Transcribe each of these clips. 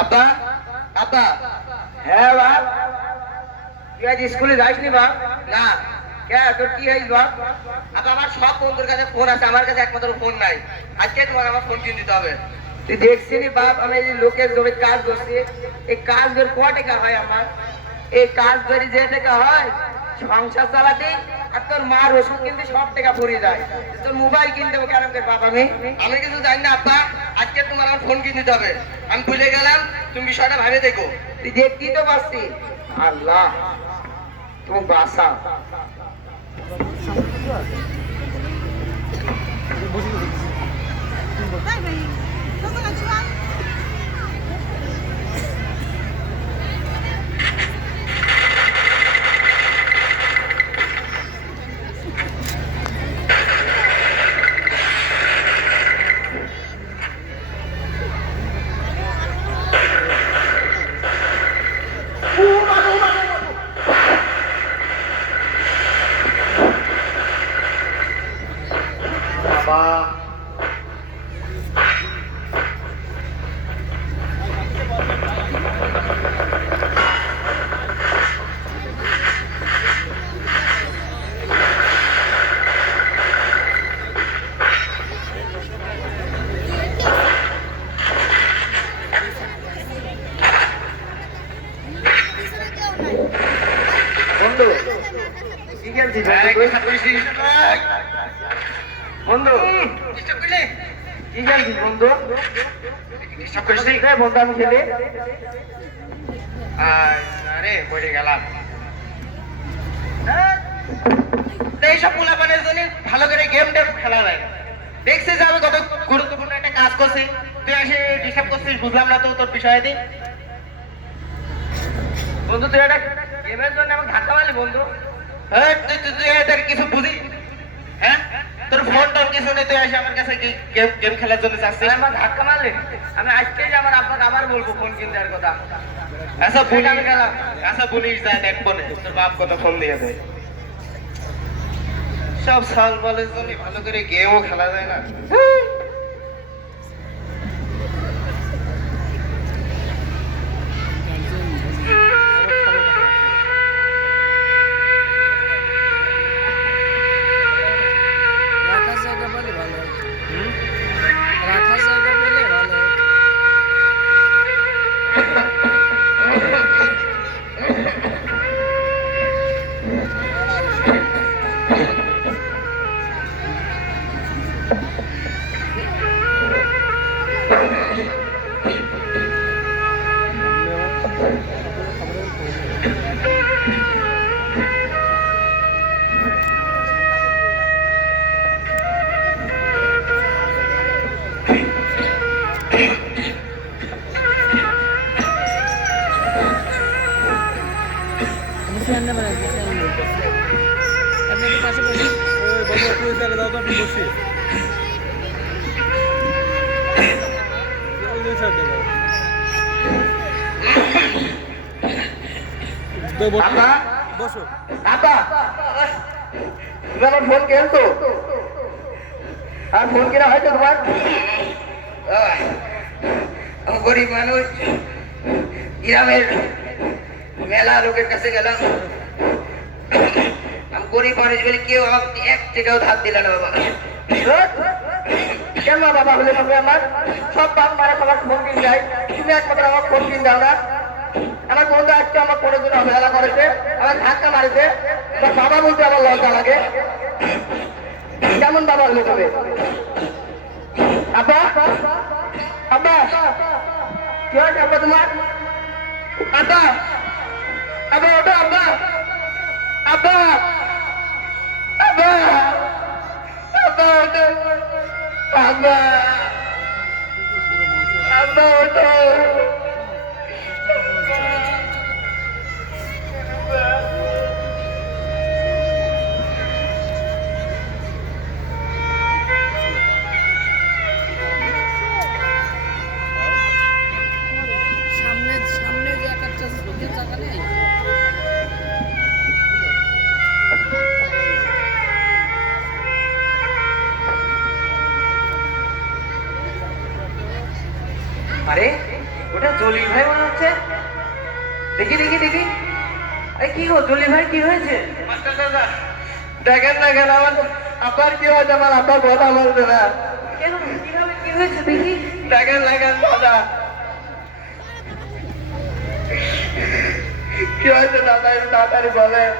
আব্বা আব্বা। হ্যাঁ বাপ, তুই আজ স্কুলে যাসনি বাপ? না। কে তোর কি হয়েছে বাপ? আব্বা আমার সব বন্ধুর কাছে ফোন আছে, আমার কাছে একমাত্র ফোন নাই। আজকে তোমার আমার ফোন কিনে দিতে হবে। তুই দেখছিনি বাপ, আমি এই লোকের জমি কাজ করছি, এই কাজ ধরে ক টাকা হয় আমার? এই কাজ ধরে যে টাকা হয় সংসার চালাতে আর তোর মার ওষুধ কিনতে সব টাকা ফুরিয়ে যায়। তোর মোবাইল কিনতে হবে কেন করে বাপ? আমি কিছু জানি না আব্বা, আজকে তোমার আমার ফোন কিনে দিতে হবে। আমি ভুলে গেলাম, তুমি বিষয়টা ভাবে দেখো। তুই দেখতেই তো পারছি। আল্লাহ তুমি বাসা। বন্ধু কি খেলছিস বন্ধু? কি খেলছিস বন্ধু? বন্ধু আমি খেলি। আরে পড়ে গেলাম। এইসব পোলাপানের জন্য ভালো করে গেম টেম খেলা যায়। দেখছিস আমি কত গুরুত্বপূর্ণ একটা কাজ করছি, তুই এসে ডিস্টার্ব করছিস। বুঝলাম না তো তোর বিষয় দিন। বন্ধু তুই একটা গেমের জন্য আমাকে ধাক্কা মারলি বন্ধু। তুই এদের কিছু বুঝি? হ্যাঁ, তোর ফোন টোন কিছু নেই, তুই এসে আমার কাছে গেম খেলার জন্য চাচ্ছিস। আমার ধাক্কা মারলি, আমি আজকেই আমার আব্বাকে আবার বলবো ফোন কিনতে আর কথা। আচ্ছা বলি, আচ্ছা বলিস যায় দেখ ফোনে তোর বাপ কত ফোন দিয়ে দেয়। সব সাল বলের জন্য ভালো করে গেমও খেলা যায় না। বসো ফোন কেনতো আর ফোন কেনা হয়তো তোমার? গরিব মানুষ, গ্রামের মেলা লোকের কাছে গেলাম। আমি গরিব মানুষ বলে কেউ আমাকে এক টাকাও ধার দিল না বাবা। কেন বাবা হলে তবে আমার সব বাপ মারা সবার ফোন কিনে যায়, তুমি একমাত্র আমার ফোন কিনে দাও না। আমার বন্ধু আজকে আমার ফোনের জন্য অবহেলা করেছে, আমার ধাক্কা মারেছে। বাবা বলতে আমার লজ্জা লাগে। কেমন বাবা হলে তবে? আব্বা আব্বা কি হয়েছে আব্বা তোমার? আব্বা আব্বা ওটা আব্বা আব্বা আব্বা আব্বা ওটা আব্বা আব্বা ওটা এটা জলিল ভাই মনে হচ্ছে। দেখি দেখি দেখি, এই কি গো জলিল ভাই, কি হয়েছে? মাস্টার দাদা দেখেন না কেন আমার আব্বার কি হয়েছে, আমার আব্বা কথা বলতে না। কেন, কিভাবে কি হয়েছে দেখি? দেখেন না কেন দাদা, কি হয়েছে দাদা একটু তাড়াতাড়ি বলেন।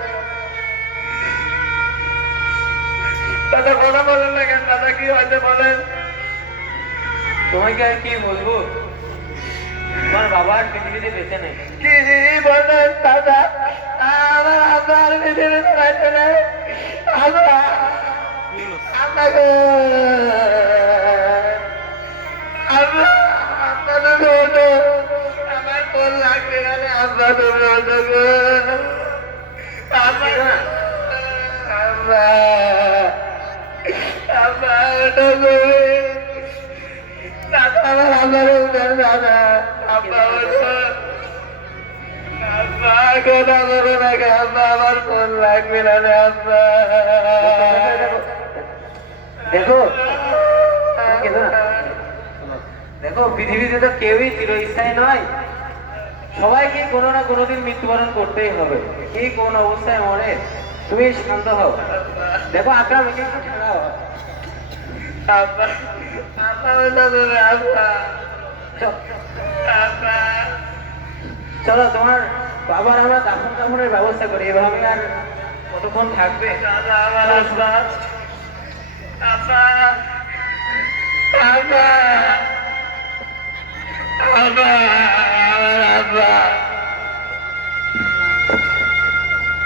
দাদা কথা বলেন না কেন, দাদা কি হয়েছে বলেন। তোমাকে আর কি বলবো, তোমার বাবা আর পৃথিবীতে বেঁচে নেই। কি বলেন দাদা, আমার আব্বা আর পৃথিবীতে বেঁচে নেই। আব্বা আপনাকে আব্বা আপনাদের হতো, আমার ফোন লাগবে না আব্বা, তুমি হতো গো আব্বা, আব্বা আব্বা হতো গো দাদা, আমার আব্বার উদার দাদা, আব্বা হতো। আব্বা কথা বলো না কে আব্বা, আমার ফোন লাগবে না রে আব্বা। দেখো তুমি কেঁদো না। দেখো পৃথিবীতে তো কেউই চিরস্থায়ী নয়, সবাইকে কোনো না কোনোদিন মৃত্যুবরণ করতেই হবে। কি কোন অবস্থায় মরে, তুমি শান্ত হও। দেখো আকরাম, একে একটু ঠান্ডা হও। আব্বা আব্বা কথা বলো আব্বা, আব্বা। চলো তোমার বাবার আমরা দাফন কাফনের ব্যবস্থা করি, এভাবে আর কতক্ষণ থাকবে? দাদা আমার আব্বা, আব্বা আব্বা আব্বা, আমার আব্বা।